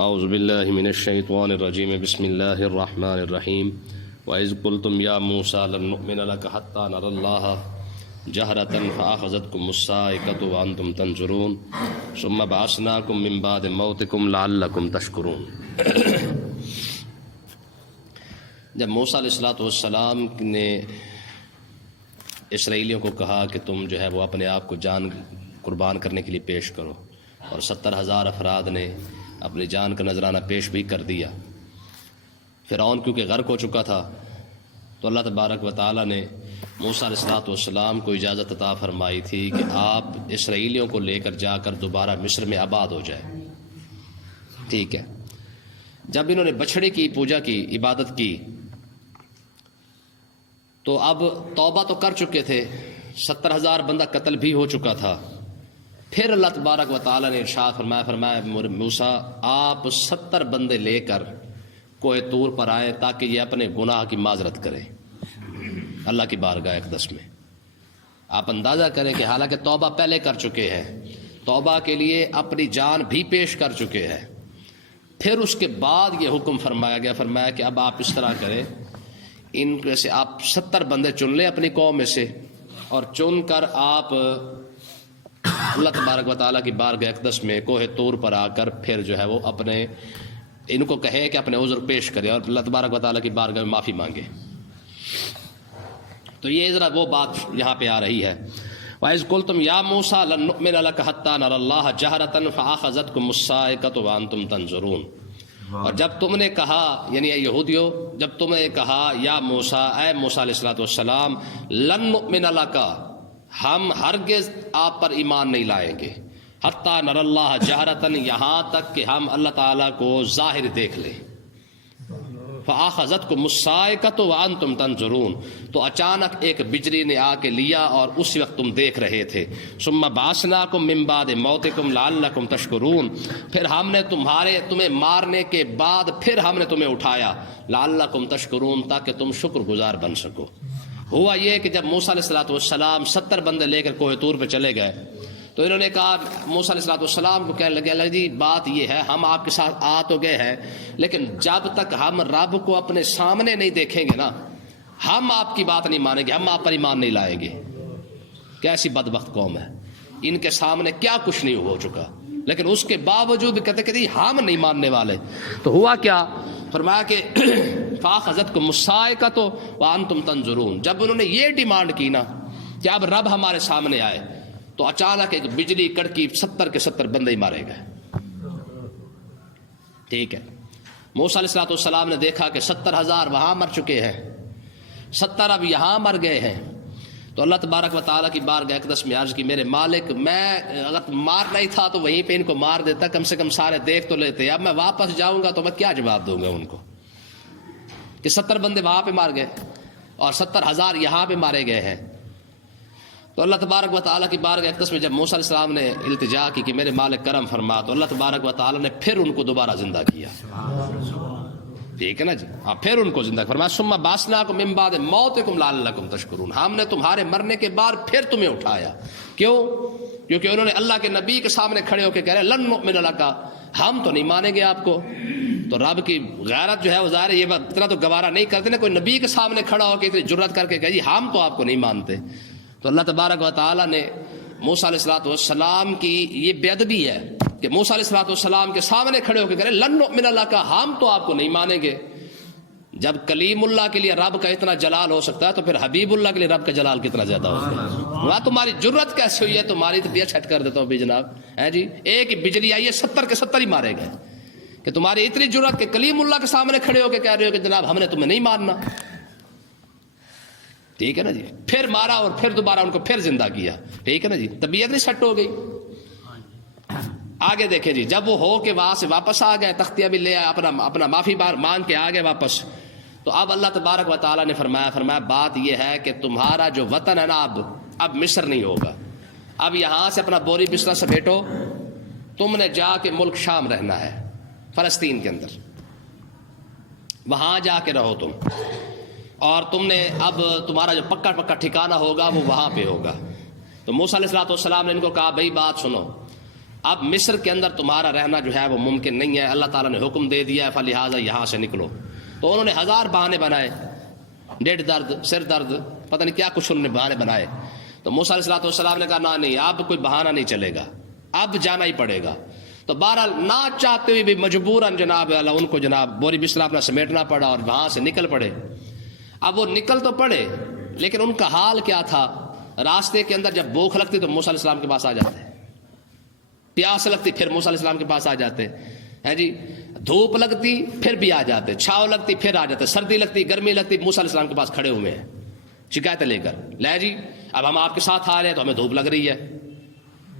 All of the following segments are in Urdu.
اعوذ باللہ من الشیطان الرجیم بسم اللہ الرحمن الرحیم وَإِذْ قُلْتُمْ يَا مُوسَىٰ لَن نُّؤْمِنَ لَكَ حَتَّىٰ نَرَى اللَّهَ جَهْرَةً فَأَخَذَتْكُمُ الصَّاعِقَةُ وَأَنْتُمْ تَنظُرُونَ ثُمَّ بَعَثْنَاكُم مِّن بَعْدِ مَوْتِكُمْ لَعَلَّكُمْ تَشْكُرُونَ۔ جب موسیٰ علیہ السلام نے اسرائیلیوں کو کہا کہ تم جو ہے وہ اپنے آپ کو جان قربان کرنے کے لیے پیش کرو، اور 70,000 افراد نے اپنی جان کا نذرانہ پیش بھی کر دیا، فرعون کیونکہ غرق ہو چکا تھا، تو اللہ تبارک و تعالیٰ نے موسیٰ علیہ السلام کو اجازت عطا فرمائی تھی کہ آپ اسرائیلیوں کو لے کر جا کر دوبارہ مصر میں آباد ہو جائے۔ ٹھیک ہے، جب انہوں نے بچھڑے کی پوجا کی، عبادت کی، تو اب توبہ تو کر چکے تھے، 70,000 بندہ قتل بھی ہو چکا تھا۔ پھر اللہ تبارک و تعالیٰ نے ارشاد فرمایا موسیٰ آپ 70 بندے لے کر کوہ طور پر آئے تاکہ یہ اپنے گناہ کی معذرت کریں اللہ کی بارگاہ اقدس میں۔ آپ اندازہ کریں کہ حالانکہ توبہ پہلے کر چکے ہیں، توبہ کے لیے اپنی جان بھی پیش کر چکے ہیں، پھر اس کے بعد یہ حکم فرمایا کہ اب آپ اس طرح کریں، ان میں سے آپ 70 بندے چن لیں اپنی قوم میں سے، اور چن کر آپ اللہ تبارک و تعالیٰ کی بارگاہ اقدس میں کوہ طور پر آ کر پھر جو ہے وہ اپنے ان کو کہے کہ اپنے عذر پیش کرے اور اللہ تبارک و تعالیٰ کی بارگاہ میں معافی مانگے۔ تو یہ ذرا وہ بات یہاں پہ آ رہی ہے، وَإِذْ قُلْتُمْ يَا مُوسَىٰ لَن نُّؤْمِنَ لَكَ حَتَّىٰ نَرَى اللَّهَ جَهْرَةً فَأَخَذَتْكُمُ الصَّاعِقَةُ وَأَنْتُمْ تَنظُرُونَ۔ اور جب تم نے کہا، یعنی اے یہودیو، جب تم نے کہا یا موسیٰ، اے موسیٰ علیہ السلام، لن نؤمن لک، ہم ہرگز آپ پر ایمان نہیں لائیں گے، حتیٰ نر اللہ جہرتاً، یہاں تک کہ ہم اللہ تعالیٰ کو ظاہر دیکھ لیں۔ فَأَخَذَتْكُمُ الصَّاعِقَةُ وَأَنْتُمْ تَنظُرُونَ، تو اچانک ایک بجلی نے آ کے لیا اور اس وقت تم دیکھ رہے تھے۔ ثُمَّ بَعَثْنَاكُم مِّن بَعْدِ مَوْتِكُمْ لَعَلَّكُمْ تَشْكُرُونَ، پھر ہم نے تمہیں مارنے کے بعد پھر ہم نے تمہیں اٹھایا، لَعَلَّكُمْ تَشْكُرُونَ، تاکہ تم شکر گزار بن سکو۔ ہوا یہ کہ جب موسیٰ علیہ السلام 70 بندے لے کر کوہ طور پہ چلے گئے، تو انہوں نے کہا، موسیٰ علیہ السلام کو کہنے لگے، اللہ جی بات یہ ہے، ہم آپ کے ساتھ آ تو گئے ہیں، لیکن جب تک ہم رب کو اپنے سامنے نہیں دیکھیں گے نا، ہم آپ کی بات نہیں مانیں گے، ہم آپ پر ایمان نہیں لائیں گے۔ کیسی بدبخت قوم ہے، ان کے سامنے کیا کچھ نہیں ہو چکا، لیکن اس کے باوجود کہتے ہم نہیں ماننے والے۔ تو ہوا کیا، فرمایا کہ فَأَخَذَتْكُمُ الصَّاعِقَةُ وَأَنْتُمْ تَنظُرُونَ، جب انہوں نے یہ ڈیمانڈ کی نا کہ اب رب ہمارے سامنے آئے، تو اچانک ایک بجلی کڑکی، 70 کے 70 بندے ہی مارے گئے۔ ٹھیک ہے، موسیٰ علیہ السلام نے دیکھا کہ 70,000 وہاں مر چکے ہیں، 70 اب یہاں مر گئے ہیں، تو اللہ تبارک و تعالیٰ کی بارگاہ اقدس میں عرض کی، میرے مالک، میں اگر مارنا ہی تھا تو وہیں پہ ان کو مار دیتا، کم سے کم سارے دیکھ تو لیتے، اب میں واپس جاؤں گا تو میں کیا جواب دوں گا ان کو کہ 70 بندے وہاں پہ مار گئے اور 70,000 یہاں پہ مارے گئے ہیں۔ تو اللہ تبارک و تعالیٰ کی بارگاہ اقدس میں جب موسیٰ علیہ السلام نے التجا کی کہ میرے مالک کرم فرما، تو اللہ تبارک و تعالیٰ نے پھر ان کو دوبارہ زندہ کیا۔ ٹھیک ہے نا جی، ہاں، پھر ان کو زندہ فرمایا، ثم بعثناکم من بعد موتکم لعلکم تشکرون، ہم نے تمہارے مرنے کے بعد پھر تمہیں اٹھایا۔ کیوں؟ کیونکہ انہوں نے اللہ کے نبی کے سامنے کھڑے ہو کے کہہ رہے لن نؤمن لک، ہم تو نہیں مانیں گے آپ کو۔ تو رب کی غیرت جو ہے وہ ظاہر ہے، یہ بات اتنا تو گوارا نہیں کرتے نا، کوئی نبی کے سامنے کھڑا ہو کے اتنی جرات کر کے کہ جی ہم تو آپ کو نہیں مانتے۔ تو اللہ تبارک و تعالیٰ نے موسیٰ علیہ السلام کی یہ بے ادبی ہے کہ موسیٰ علیہ السلام کے سامنے کھڑے ہو کے کہہ رہے لن نؤمن لک، ہم تو آپ کو نہیں مانیں گے۔ جب کلیم اللہ کے لیے رب کا اتنا جلال ہو سکتا ہے تو پھر حبیب اللہ کے لیے رب کا جلال کتنا زیادہ ہوگا۔ وہاں تمہاری جرت کیسے ہوئی ہے، تمہاری طبیعت چھٹ کر دیتا ہوں بھی جناب، ہے جی، ایک ہی بجلی آئی ہے، 70 کے 70 ہی مارے گئے، کہ تمہاری اتنی جرت کہ کلیم اللہ کے سامنے کھڑے ہو کے کہہ رہے ہو کہ جناب ہم نے تمہیں نہیں ماننا۔ ٹھیک ہے نا جی، پھر مارا اور پھر دوبارہ ان کو پھر زندہ کیا۔ ٹھیک ہے نا جی، طبیعت نہیں سٹ ہو گئی۔ آگے دیکھیں جی، جب وہ ہو کے وہاں سے واپس آ گئے، تختیہ بھی لے اپنا معافی مانگ کے آ گئے واپس، تو اب اللہ تبارک و تعالیٰ نے فرمایا بات یہ ہے کہ تمہارا جو وطن ہے نا، اب مصر نہیں ہوگا، اب یہاں سے اپنا بوری بستر سمیٹو، تم نے جا کے ملک شام رہنا ہے، فلسطین کے اندر، وہاں جا کے رہو تم، اور تم نے اب تمہارا جو پکا ٹھکانہ ہوگا وہ وہاں پہ ہوگا۔ تو موسیٰ علیہ السلام نے ان کو کہا بھائی بات سنو، اب مصر کے اندر تمہارا رہنا جو ہے وہ ممکن نہیں ہے، اللہ تعالیٰ نے حکم دے دیا ہے، فلہٰذا یہاں سے نکلو۔ تو انہوں نے 1000 بہانے بنائے، ڈیڑھ درد، سر درد، پتہ نہیں کیا کچھ انہوں نے بہانے بنائے۔ تو موسیٰ علیہ السلام نے کہا نہیں، اب کوئی بہانہ نہیں چلے گا، اب جانا ہی پڑے گا۔ تو بہرحال نہ چاہتے ہوئے بھی مجبوراً جناب اللہ ان کو جناب بوری بستر اپنا سمیٹنا پڑا اور وہاں سے نکل پڑے۔ اب وہ نکل تو پڑے، لیکن ان کا حال کیا تھا؟ راستے کے اندر جب بھوک لگتی تو موسیٰ علیہ السلام کے پاس آ جاتے، پیاس لگتی پھر موسیٰ علیہ السلام کے پاس آ جاتے ہیں جی، دھوپ لگتی پھر بھی آ جاتے، چھاؤ لگتی پھر آ جاتے، سردی لگتی گرمی لگتی موسیٰ علیہ السلام کے پاس کھڑے ہوئے ہیں شکایتیں لے کر، لے جی اب ہم آپ کے ساتھ آ رہے ہیں تو ہمیں دھوپ لگ رہی ہے،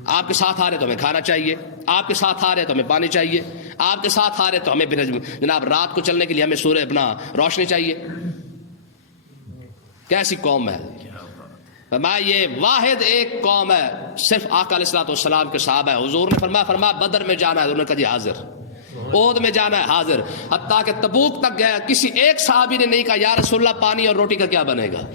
آپ کے ساتھ آ رہے تو ہمیں کھانا چاہیے، آپ کے ساتھ آ رہے تو ہمیں پانی چاہیے، آپ کے ساتھ آ رہے تو ہمیں جناب رات کو چلنے کے لیے ہمیں سورج اپنا روشنی چاہیے۔ کیسی قوم ہے؟ فرمایا یہ واحد ایک قوم ہے، صرف آقا علیہ السلام کے صحابہ ہے۔ حضور نے فرمایا بدر میں جانا ہے، انہوں نے کہا جی حاضر، احد میں جانا ہے حاضر، حتیٰ کہ تبوک تک گیا، کسی ایک صحابی نے نہیں کہا یا رسول اللہ پانی اور روٹی کا کیا بنے گا،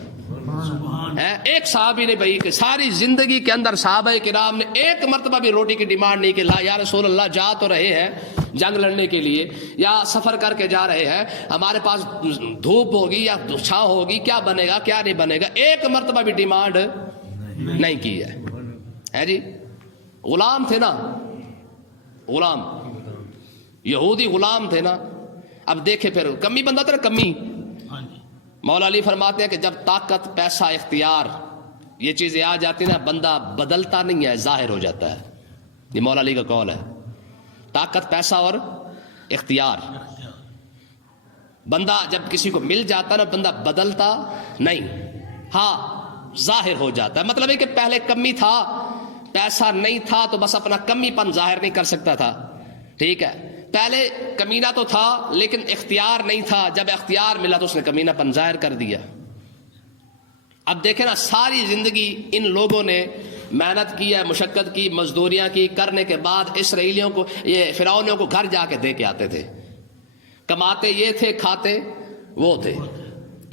ایک صحابی نے بھائی کہ ساری زندگی کے اندر صحابہ کرام نے ایک مرتبہ بھی روٹی کی ڈیمانڈ نہیں کی، یا رسول اللہ جا تو رہے ہیں جنگ لڑنے کے لیے یا سفر کر کے جا رہے ہیں، ہمارے پاس دھوپ ہوگی یا چھاؤں ہوگی، کیا بنے گا کیا نہیں بنے گا، ایک مرتبہ بھی ڈیمانڈ نہیں کی ہے جی۔ غلام تھے نا، غلام یہودی غلام تھے نا۔ اب دیکھیں پھر کمی بندہ تھا نا، کمی۔ مولا علی فرماتے ہیں کہ جب طاقت پیسہ اختیار یہ چیزیں آ جاتی نا، بندہ بدلتا نہیں ہے، ظاہر ہو جاتا ہے، یہ مولا علی کا قول ہے۔ طاقت پیسہ اور اختیار، بندہ جب کسی کو مل جاتا نا بندہ بدلتا نہیں، ہاں ظاہر ہو جاتا ہے۔ مطلب ہے کہ پہلے کمی تھا، پیسہ نہیں تھا تو بس اپنا کمی پن ظاہر نہیں کر سکتا تھا، ٹھیک ہے، پہلے کمینہ تو تھا لیکن اختیار نہیں تھا، جب اختیار ملا تو اس نے کمینہ پن ظاہر کر دیا۔ اب دیکھیں نا ساری زندگی ان لوگوں نے محنت کی ہے، مشقت کی، مزدوریاں کی، کرنے کے بعد اسرائیلیوں کو، یہ فرعونیوں کو گھر جا کے دے کے آتے تھے، کماتے یہ تھے، کھاتے وہ تھے۔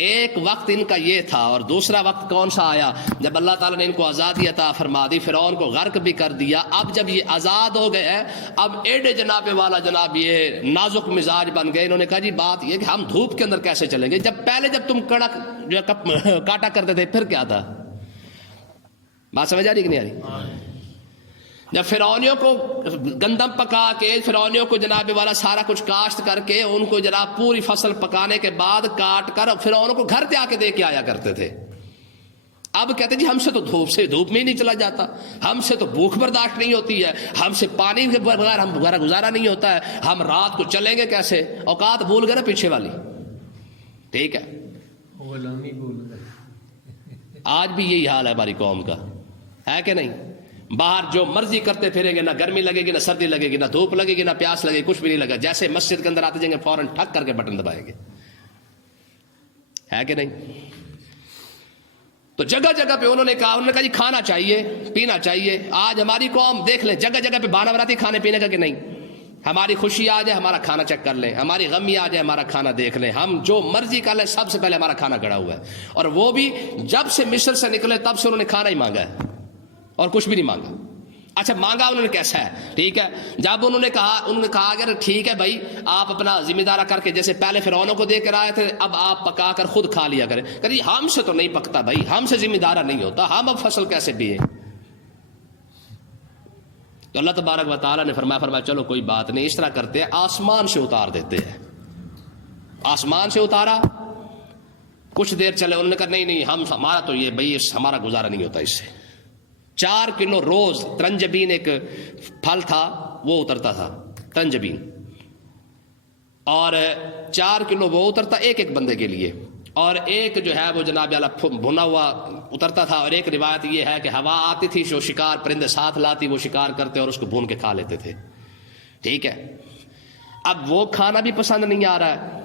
ایک وقت ان کا یہ تھا، اور دوسرا وقت کون سا آیا؟ جب اللہ تعالیٰ نے ان کو آزادی عطا فرما دی، فرعون کو غرق بھی کر دیا۔ اب جب یہ آزاد ہو گئے ہیں، اب ایڈے جناب والا جناب یہ نازک مزاج بن گئے۔ انہوں نے کہا جی بات یہ کہ ہم دھوپ کے اندر کیسے چلیں گے، جب پہلے جب تم کڑک جو کاٹا کرتے تھے پھر کیا تھا؟ بات سمجھ آ رہی کہ نہیں آ رہی؟ جب فرعونیوں کو گندم پکا کے، فرعونیوں کو جناب والا سارا کچھ کاشت کر کے، ان کو جناب پوری فصل پکانے کے بعد کاٹ کر فرعونوں کو گھر پہ آ کے دے کے آیا کرتے تھے۔ اب کہتے جی ہم سے تو دھوپ میں ہی نہیں چلا جاتا، ہم سے تو بھوک برداشت نہیں ہوتی ہے، ہم سے پانی کے بغیر ہم گزارا نہیں ہوتا ہے، ہم رات کو چلیں گے کیسے؟ اوقات بھول گئے نا پیچھے والی، ٹھیک ہے۔ غلامی بھول گئے۔ آج بھی یہی حال ہے ہماری قوم کا، ہے کہ نہیں؟ باہر جو مرضی کرتے پھریں گے، نہ گرمی لگے گی، نہ سردی لگے گی، نہ دھوپ لگے گی، نہ پیاس لگے گی، کچھ بھی نہیں لگا، جیسے مسجد کے اندر آتے جائیں گے فوراً ٹھک کر کے بٹن دبائیں گے، ہے کہ نہیں؟ تو جگہ جگہ پہ انہوں نے کہا جی کھانا چاہیے، پینا چاہیے۔ آج ہماری قوم دیکھ لیں جگہ جگہ پہ بہانہ بناتی کھانے پینے کا کہ نہیں، ہماری خوشی آ جائے ہمارا کھانا چیک کر لیں، ہماری غمی آ جائے ہمارا کھانا دیکھ لیں، ہم جو مرضی کر لیں، سب سے پہلے ہمارا کھانا گڑا ہوا ہے۔ اور وہ بھی جب سے مصر سے نکلے تب سے انہوں نے کھانا ہی مانگا ہے اور کچھ بھی نہیں مانگا۔ اچھا مانگا انہوں نے کیسا ہے، ٹھیک ہے، جب انہوں نے کہا اگر ٹھیک ہے بھائی آپ اپنا ذمہ دارہ کر کے، جیسے پہلے فرعونوں کو دے کر آئے تھے، اب آپ پکا کر خود کھا لیا کریں۔ کہ ہم سے تو نہیں پکتا بھائی، ہم سے ذمہ دارہ نہیں ہوتا، ہم اب فصل کیسے پیے؟ تو اللہ تبارک و تعالیٰ نے فرمایا چلو کوئی بات نہیں، اس طرح کرتے ہیں آسمان سے اتار دیتے ہیں۔ آسمان سے اتارا، کچھ دیر چلے، انہوں نے کہا نہیں ہمارا تو یہ بھائی ہمارا گزارا نہیں ہوتا اس سے۔ 4 کلو روز ترنجبین ایک پھل تھا وہ اترتا تھا، ترنجبین، اور 4 کلو وہ اترتا ایک بندے کے لیے، اور ایک جو ہے وہ جناب اعلیٰ بھنا ہوا اترتا تھا، اور ایک روایت یہ ہے کہ ہوا آتی تھی جو شکار پرندے ساتھ لاتی، وہ شکار کرتے اور اس کو بھون کے کھا لیتے تھے، ٹھیک ہے۔ اب وہ کھانا بھی پسند نہیں آ رہا ہے۔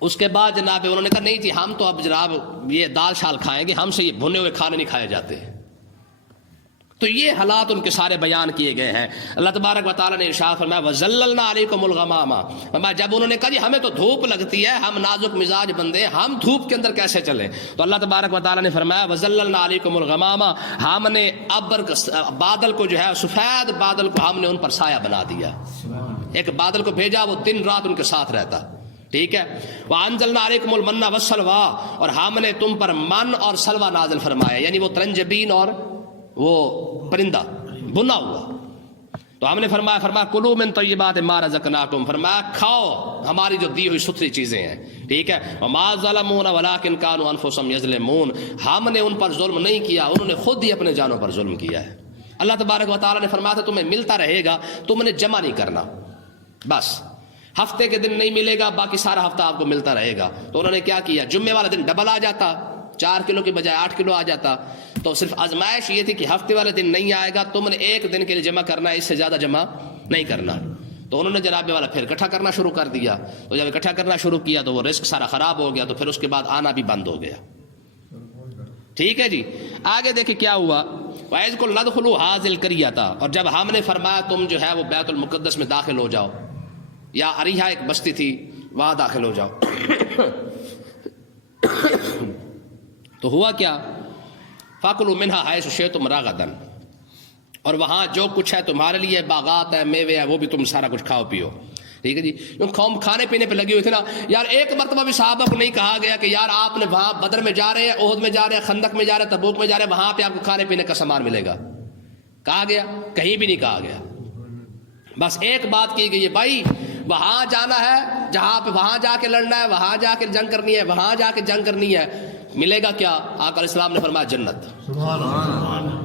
اس کے بعد جناب انہوں نے کہا نہیں جی ہم تو اب جناب یہ دال شال کھائیں گے، ہم سے یہ بھنے ہوئے کھانے نہیں کھائے جاتے۔ تو یہ حالات ان کے سارے بیان کیے گئے ہیں. اللہ تبارک و تعالیٰ نے ارشاد فرمایا وَظَلَّلْنَا عَلَيْكُمُ الْغَمَامَ. فرمایا جب انہوں نے کہا جی ہمیں تو دھوپ لگتی ہے, ہم نازک مزاج بندے ہیں, ہم دھوپ کے اندر کیسے چلیں, تو اللہ تبارک و تعالیٰ نے فرمایا وَظَلَّلْنَا عَلَيْكُمُ الْغَمَامَ, ہم نے ابر بادل کو جو ہے سفید بادل کو ہم نے ان پر سایہ بنا دیا. ایک بادل کو بھیجا, وہ دن رات ان کے ساتھ رہتا. ٹھیک ہے. وَأَنزَلْنَا عَلَيْكُمُ الْمَنَّ وَالسَّلْوَىٰ, اور ہم نے تم پر من اور سلوہ نازل فرمایا, یعنی وہ ترنجبین اور وہ پرندہ بنا ہوا. تو ہم نے فرمایا کلوا من طیبات ما رزقناکم, فرمایا کھاؤ ہماری جو دی ہوئی ستھری چیزیں ہیں. ٹھیک ہے. وما ظلمونا ولکن كانوا انفسهم یظلمون, ہم نے ان پر ظلم نہیں کیا, انہوں نے خود ہی اپنے جانوں پر ظلم کیا ہے. اللہ تبارک و تعالیٰ نے فرمایا تھا تمہیں ملتا رہے گا, تم نے جمع نہیں کرنا, بس ہفتے کے دن نہیں ملے گا, باقی سارا ہفتہ آپ کو ملتا رہے گا. تو انہوں نے کیا کیا, جمعے والا دن ڈبل آ جاتا, 4 کلو کی بجائے 8 کلو آ جاتا. تو صرف آزمائش یہ تھی کہ ہفتے والے دن نہیں آئے گا, تم نے ایک دن کے لیے جمع کرنا ہے, اس سے زیادہ جمع نہیں کرنا. تو انہوں نے جناب والا پھر اکٹھا کرنا شروع کر دیا. تو جب اکٹھا کرنا شروع کیا تو وہ رزق سارا خراب ہو گیا, تو پھر اس کے بعد آنا بھی بند ہو گیا. ٹھیک ہے جی. آگے دیکھیں کیا ہوا. وَإِذْ قُلْنَا ادْخُلُوا هَٰذِهِ الْقَرْيَةَ, اور جب ہم نے فرمایا تم جو ہے وہ بیت المقدس میں داخل ہو جاؤ, یا اریحا ایک بستی تھی وہاں داخل ہو جاؤ. تو ہوا کیا, فَكُلُوا مِنْهَا حَيْثُ شِئْتُمْ رَغَدًا, اور وہاں جو کچھ ہے تمہارے لیے, باغات ہیں, میوے ہیں, وہ بھی تم سارا کچھ کھاؤ پیو. ٹھیک ہے جی. قوم کھانے پینے پہ لگی ہوئی تھی نا یار. ایک مرتبہ بھی صحابہ کو نہیں کہا گیا کہ یار آپ نے وہاں بدر میں جا رہے ہیں, احد میں جا رہے ہیں, خندق میں جا رہے ہیں, تبوک میں جا رہے ہیں, وہاں پہ آپ کو کھانے پینے کا سامان ملے گا, کہا گیا؟ کہیں بھی نہیں کہا گیا. بس ایک بات کی گئی ہے, بھائی وہاں جانا ہے جہاں پہ, وہاں جا کے لڑنا ہے, وہاں جا کے جنگ کرنی ہے, وہاں جا کے جنگ کرنی ہے. ملے گا کیا؟ آقا علیہ السلام نے فرمایا جنت.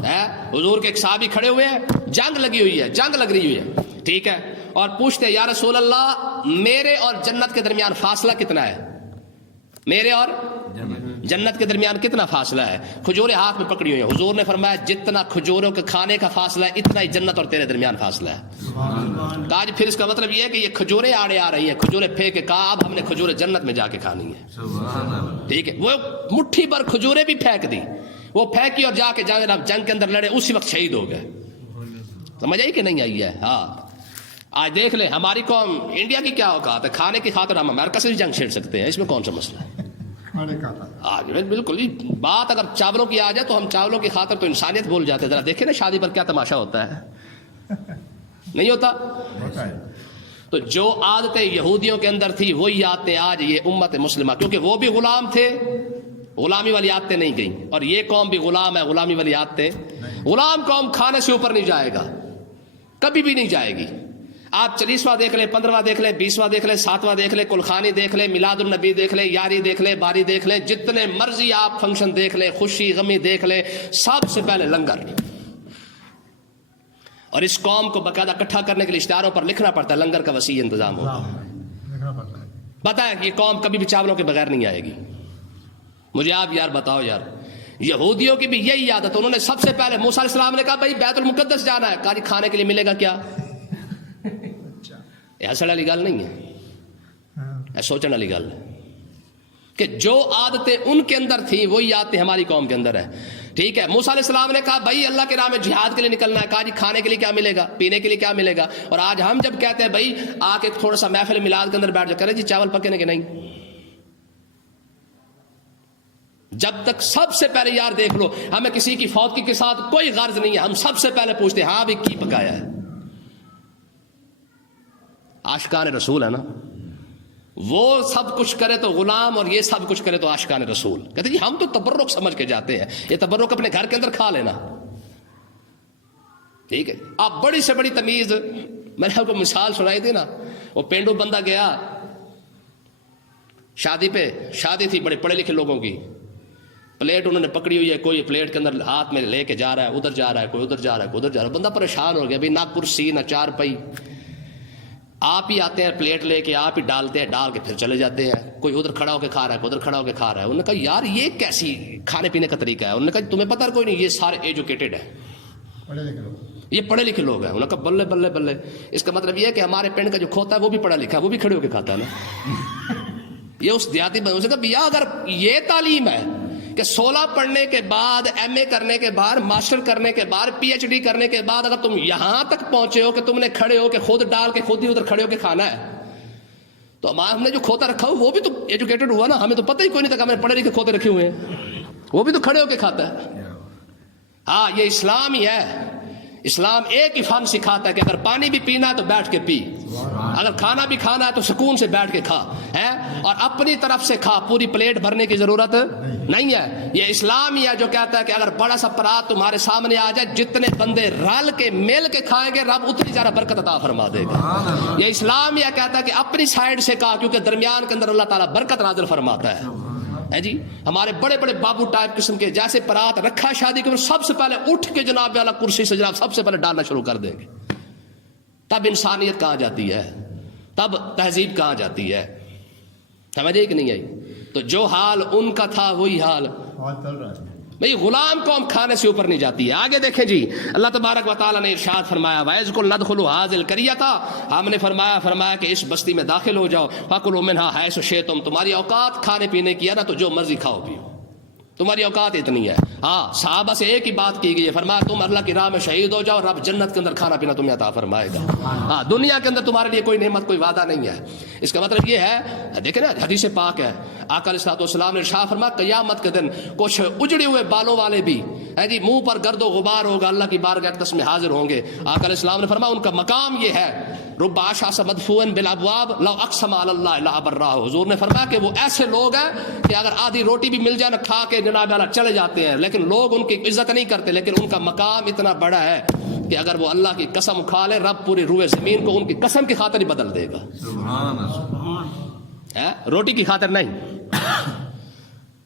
ہے حضور کے ایک صحابی کھڑے ہوئے ہیں, جنگ لگی ہوئی ہے, جنگ لگ رہی ہوئی ہے. ٹھیک ہے. اور پوچھتے ہیں یا رسول اللہ میرے اور جنت کے درمیان فاصلہ کتنا ہے, میرے اور جنت کے درمیان کتنا فاصلہ ہے؟ کھجوریں ہاتھ میں پکڑی ہوئی ہیں. حضور نے فرمایا جتنا کھجوروں کے کھانے کا فاصلہ ہے اتنا ہی جنت اور تیرے درمیان فاصلہ ہے. کہا جی پھر اس کا مطلب یہ ہے کہ یہ کھجوریں آڑے آ رہی ہیں, کھجوریں پھینک کے, کہا اب ہم نے کھجوریں جنت میں جا کے کھانی ہے. ٹھیک ہے. وہ مٹھی بھر کھجوریں بھی پھینک دی, وہ پھینکی اور جا کے جنگ کے اندر لڑے, اسی وقت شہید ہو گئے. سمجھ آئی کہ نہیں آئی ہے؟ ہاں. آج دیکھ لیں ہماری قوم انڈیا کی کیا اوقات ہے, کھانے کی خاطر ہم امریکہ سے بھی جنگ چھیڑ سکتے ہیں, اس میں کون سا مسئلہ ہے؟ آج بالکل بات اگر چاولوں کی آ جائے تو ہم چاولوں کی خاطر تو انسانیت بھول جاتے ہیں. ذرا دیکھیں نا شادی پر کیا تماشا ہوتا ہے, نہیں ہوتا؟ تو جو عادتیں یہودیوں کے اندر تھی وہی عادتیں آج یہ امت مسلمہ, کیونکہ وہ بھی غلام تھے, غلامی والی عادتیں نہیں گئیں, اور یہ قوم بھی غلام ہے, غلامی والی عادتیں. غلام قوم کھانے سے اوپر نہیں جائے گا, کبھی بھی نہیں جائے گی. آپ 40واں دیکھ لیں, 15واں دیکھ لیں, 20واں دیکھ لیں, 7واں دیکھ لیں, کلخانی دیکھ لیں, میلاد النبی دیکھ لیں, یاری دیکھ لیں, باری دیکھ لیں, جتنے مرضی آپ فنکشن دیکھ لیں, خوشی غمی دیکھ لیں, سب سے پہلے لنگر. اور اس قوم کو باقاعدہ اکٹھا کرنے کے لیے اشتہاروں پر لکھنا پڑتا ہے لنگر کا وسیع انتظام ہوگا. پتہ ہے کہ یہ قوم کبھی بھی چاولوں کے بغیر نہیں آئے گی. مجھے آپ یار بتاؤ یار, یہودیوں کی بھی یہی عادت. انہوں نے سب سے پہلے موسیٰ علیہ السلام نے کہا بھائی بیت المقدس جانا ہے, کہا جی کھانے کے لیے ملے گا کیا؟ ایسا والی گل نہیں ہے, سوچنے والی گل ہے کہ جو عادتیں ان کے اندر تھیں وہی عادتیں ہماری قوم کے اندر ہے. ٹھیک ہے. موسیٰ علیہ السلام نے کہا بھائی اللہ کے راہ میں جہاد کے لیے نکلنا ہے, کہا جی کھانے کے لیے کیا ملے گا, پینے کے لیے کیا ملے گا. اور آج ہم جب کہتے ہیں بھائی آ کے تھوڑا سا محفل میلاد کے اندر بیٹھ جا, کرے جی چاول پکے کہ نہیں. جب تک سب سے پہلے یار دیکھ لو, ہمیں کسی کی فوتگی کے ساتھ کوئی غرض نہیں ہے, ہم سب سے پہلے پوچھتے ہیں ہاں بھی کی پکایا ہے. عاشقان رسول ہے نا, وہ سب کچھ کرے تو غلام اور یہ سب کچھ کرے تو عاشقان رسول. کہتے جی ہم تو تبرک سمجھ کے جاتے ہیں, یہ تبرک اپنے گھر کے اندر کھا لینا. ٹھیک ہے. آپ بڑی سے بڑی تمیز, میں نے آپ کو مثال سنائی تھی نا, وہ پینڈو بندہ گیا شادی پہ, شادی تھی بڑے پڑھے لکھے لوگوں کی, پلیٹ انہوں نے پکڑی ہوئی ہے, کوئی پلیٹ کے اندر ہاتھ میں لے کے جا رہا ہے, ادھر جا رہا ہے, کوئی ادھر جا رہا ہے, کوئی ادھر جا رہا ہے. بندہ پریشان ہو گیا, بھائی نہ کرسی نہ چار پئی, آپ ہی آتے ہیں پلیٹ لے کے, آپ ہی ڈالتے ہیں, ڈال کے پھر چلے جاتے ہیں. کوئی ادھر کھڑا ہو کے کھا رہا ہے, کوئی ادھر کھڑا ہو کے کھا رہا ہے. انہوں نے کہا یار یہ کیسی کھانے پینے کا طریقہ ہے. انہوں نے کہا تمہیں پتہ کوئی نہیں, یہ سارے ایجوکیٹڈ ہیں, یہ پڑھے لکھے لوگ ہیں. انہوں نے کہا بلے بلے بلے. اس کا مطلب یہ ہے کہ ہمارے پنڈ کا جو کھوتا ہے وہ بھی پڑھا لکھا ہے, وہ بھی کھڑے ہو کے کھاتا ہے نا. یہ اس دیہاتی بندوں سے کہا بھیا اگر یہ تعلیم ہے کہ 16 پڑھنے کے بعد ایم اے کرنے کے بعد ماسٹر کرنے کے بعد پی ایچ ڈی کرنے کے بعد اگر تم یہاں تک پہنچے ہو کہ تم نے کھڑے ہو کہ خود ڈال کے خود ہی ادھر کھڑے ہو کے کھانا ہے، تو ہم نے جو کھوتا رکھا ہو وہ بھی تو ایجوکیٹڈ ہوا نا، ہمیں تو پتہ ہی کوئی نہیں تھا کہ ہمیں پڑھے لکھے کھوتے رکھے ہوئے ہیں، وہ بھی تو کھڑے ہو کے کھاتا ہے۔ ہاں یہ اسلام ہی ہے، اسلام ایک ہی فن سکھاتا ہے کہ اگر پانی بھی پینا ہے تو بیٹھ کے پی، اگر کھانا بھی کھانا ہے تو سکون سے بیٹھ کے کھا ہے، اور اپنی طرف سے کھا، پوری پلیٹ بھرنے کی ضرورت نہیں ہے۔ یہ اسلام ہی ہے جو کہتا ہے کہ اگر بڑا سا پرات تمہارے سامنے آ جائے، جتنے بندے رل کے مل کے کھائیں گے رب اتنی زیادہ برکت عطا فرما دے گا۔ یہ اسلام ہی کہتا ہے کہ اپنی سائڈ سے کھا، کیونکہ درمیان کے اندر اللہ تعالیٰ برکت نازل فرماتا ہے جی۔ ہمارے بڑے بڑے بابو ٹائپ قسم کے جیسے پرات رکھا شادی کے سب سے پہلے اٹھ کے جناب والا کرسی سے جناب سب سے پہلے ڈالنا شروع کر دیں گے، تب انسانیت کہاں جاتی ہے، تب تہذیب کہاں جاتی ہے، سمجھے کہ نہیں آئی؟ تو جو حال ان کا تھا وہی حال بھئی غلام قوم کھانے سے اوپر نہیں جاتی ہے۔ آگے دیکھیں جی، اللہ تبارک و تعالیٰ نے ارشاد فرمایا وَإِذْ نَدْخُلُ هَٰذِهِ الْقَرْيَةَ، ہم نے فرمایا کہ اس بستی میں داخل ہو جاؤ، فَكُلُوا مِنْهَا حَيْثُ شِئْتُمْ، تمہاری اوقات کھانے پینے کی ہے نا، تو جو مرضی کھاؤ پیو، تمہاری اوقات اتنی ہے۔ ہاں صحابہ سے ایک ہی بات کی گئی ہے، فرمایا تم اللہ کی راہ میں شہید ہو جاؤ، رب جنت کے اندر کھانا پینا تمہیں عطا فرمائے گا۔ ہاں دنیا کے اندر تمہارے لیے کوئی نعمت کوئی وعدہ نہیں ہے۔ اس کا مطلب یہ ہے، دیکھیں نا حدیث پاک ہے، آقا علیہ الصلوۃ والسلام نے ارشاد فرمایا قیامت کے دن کچھ اجڑے ہوئے بالوں والے بھی ہے جی، منہ پر گرد و غبار ہوگا، اللہ کی بارگاہ اقدس میں حاضر ہوں گے۔ آقا علیہ السلام نے فرمایا ان کا مقام یہ ہے، رب عشاس مدفون بالابواب لو اقسم علی اللہ لابرہ، حضور نے فرمایا کہ وہ ایسے لوگ ہیں کہ اگر آدھی روٹی بھی مل جائے نا کھا کے جناب والا چلے جاتے ہیں، لیکن لوگ ان کی عزت نہیں کرتے، لیکن ان کا مقام اتنا بڑا ہے کہ اگر وہ اللہ کی قسم کھا لے رب پوری روئے زمین کو ان کی قسم کی خاطر ہی بدل دے گا، روٹی کی خاطر نہیں۔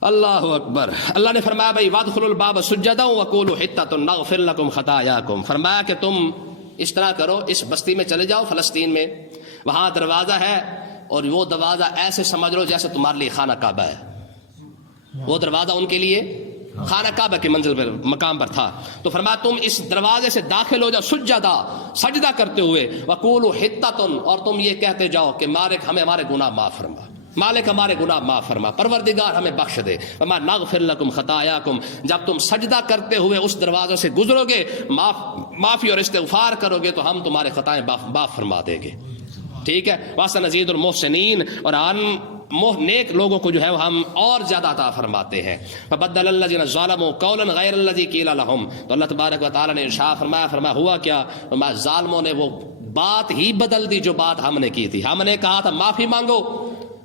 اللہ اکبر۔ اللہ نے فرمایا بھائی وادخلوا الباب سجدا وقولوا حطۃ نغفر لكم خطاياكم، فرمایا کہ تم اس طرح کرو، اس بستی میں چلے جاؤ فلسطین میں، وہاں دروازہ ہے، اور وہ دروازہ ایسے سمجھ لو جیسے تمہارے لیے خانہ کعبہ ہے، وہ دروازہ ان کے لیے خانہ کعبہ کی منزل پر مقام پر تھا۔ تو فرمایا تم اس دروازے سے داخل ہو جاؤ سجدہ، سجدہ کرتے ہوئے، وقولوا حطۃ، اور تم یہ کہتے جاؤ کہ مالک ہمیں ہمارے گناہ معاف فرما، مالک ہمارے گناہ معاف فرما، پروردگار ہمیں بخش دے۔ فرمایا نغفر لکم خطایاکم، جب تم سجدہ کرتے ہوئے اس دروازے سے گزرو گے، معافی اور استغفار کرو گے تو ہم تمہارے خطائیں معاف فرما دیں گے، ٹھیک ہے۔ وَسَنَزِيدُ الْمُحْسِنِينَ، اور نیک لوگوں کو جو ہے ہم اور زیادہ عطا فرماتے ہیں۔ فَبَدَّلَ الَّذِينَ ظَلَمُوا قَوْلًا غَيْرَ الَّذِي قِيلَ لَهُمْ، تو اللہ تبارک و تعالیٰ نے ارشاد فرمایا ہوا کیا، فرمایا ظالموں نے وہ بات ہی بدل دی جو بات ہم نے کی تھی، ہم نے کہا تھا معافی مانگو،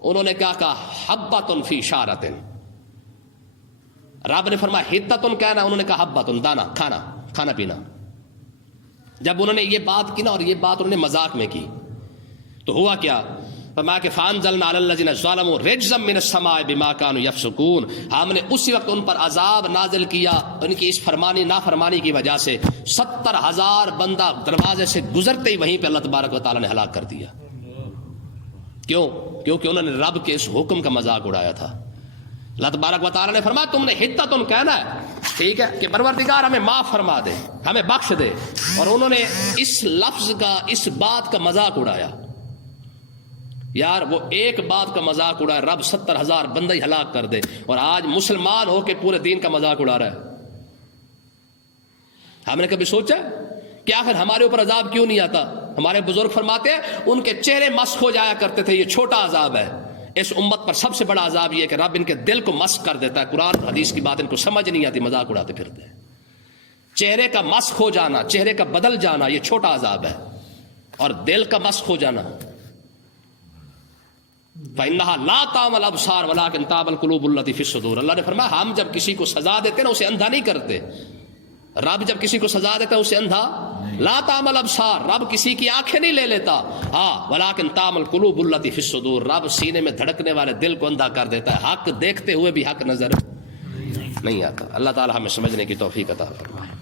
انہوں نے کیا کہا حبۃ فی شارۃ، رب نے فرمایا حطۃ کہنا، انہوں نے کہا حبۃ دانا، کھانا پینا۔ جب انہوں نے یہ بات کی نا، اور یہ بات انہوں نے مذاق میں کی، تو ہوا کیا، فرمایا کہ فانزلنا علی الذین ظلموا رجزا من السماء بما كانوا یفسقون، ہم نے اسی وقت ان پر عذاب نازل کیا ان کی اس نافرمانی کی وجہ سے، 70,000 بندہ دروازے سے گزرتے ہی وہیں پہ اللہ تبارک و تعالیٰ نے ہلاک کر دیا۔ کیوں؟ کیونکہ انہوں نے رب کے اس حکم کا مذاق اڑایا تھا۔ اللہ تبارک و تعالیٰ نے فرمایا تم نے حطۃ کہنا ہے، ٹھیک ہے، کہ پروردگار ہمیں معاف فرما دے، ہمیں بخش دے، اور انہوں نے اس لفظ کا، اس بات کا مذاق اڑایا۔ یار وہ ایک بات کا مذاق اڑایا، رب 70,000 بندہ ہی ہلاک کر دے، اور آج مسلمان ہو کے پورے دین کا مذاق اڑا رہا ہے۔ ہم نے کبھی سوچا کہ آخر ہمارے اوپر عذاب کیوں نہیں آتا؟ ہمارے بزرگ فرماتے ہیں ان کے چہرے مسخ ہو جایا کرتے تھے، یہ چھوٹا عذاب ہے، اس امت پر سب سے بڑا عذاب یہ ہے کہ رب ان کے دل کو مسخ کر دیتا ہے، قرآن حدیث کی بات ان کو سمجھ نہیں آتی، مذاق اڑاتے پھرتے ہیں۔ چہرے کا مسخ ہو جانا، چہرے کا بدل جانا، یہ چھوٹا عذاب ہے، اور دل کا مسخ ہو جانا فَإِنَّهَا لَا تَعْمَى الْأَبْصَارُ وَلَكِنْ تَعْمَى الْقُلُوبُ الَّتِي فِي الصُّدُورِ، اللہ نے فرمایا ہم جب کسی کو سزا دیتے نا اسے اندھا نہیں کرتے، رب جب کسی کو سزا دیتا ہے اسے اندھا لا تعمل ابصار، رب کسی کی آنکھیں نہیں لے لیتا، ہاں ولیکن تعمل قلوب التی فی الصدور، رب سینے میں دھڑکنے والے دل کو اندھا کر دیتا ہے، حق دیکھتے ہوئے بھی حق نظر نہیں آتا۔ اللہ تعالی ہمیں سمجھنے کی توفیق عطا فرمائے۔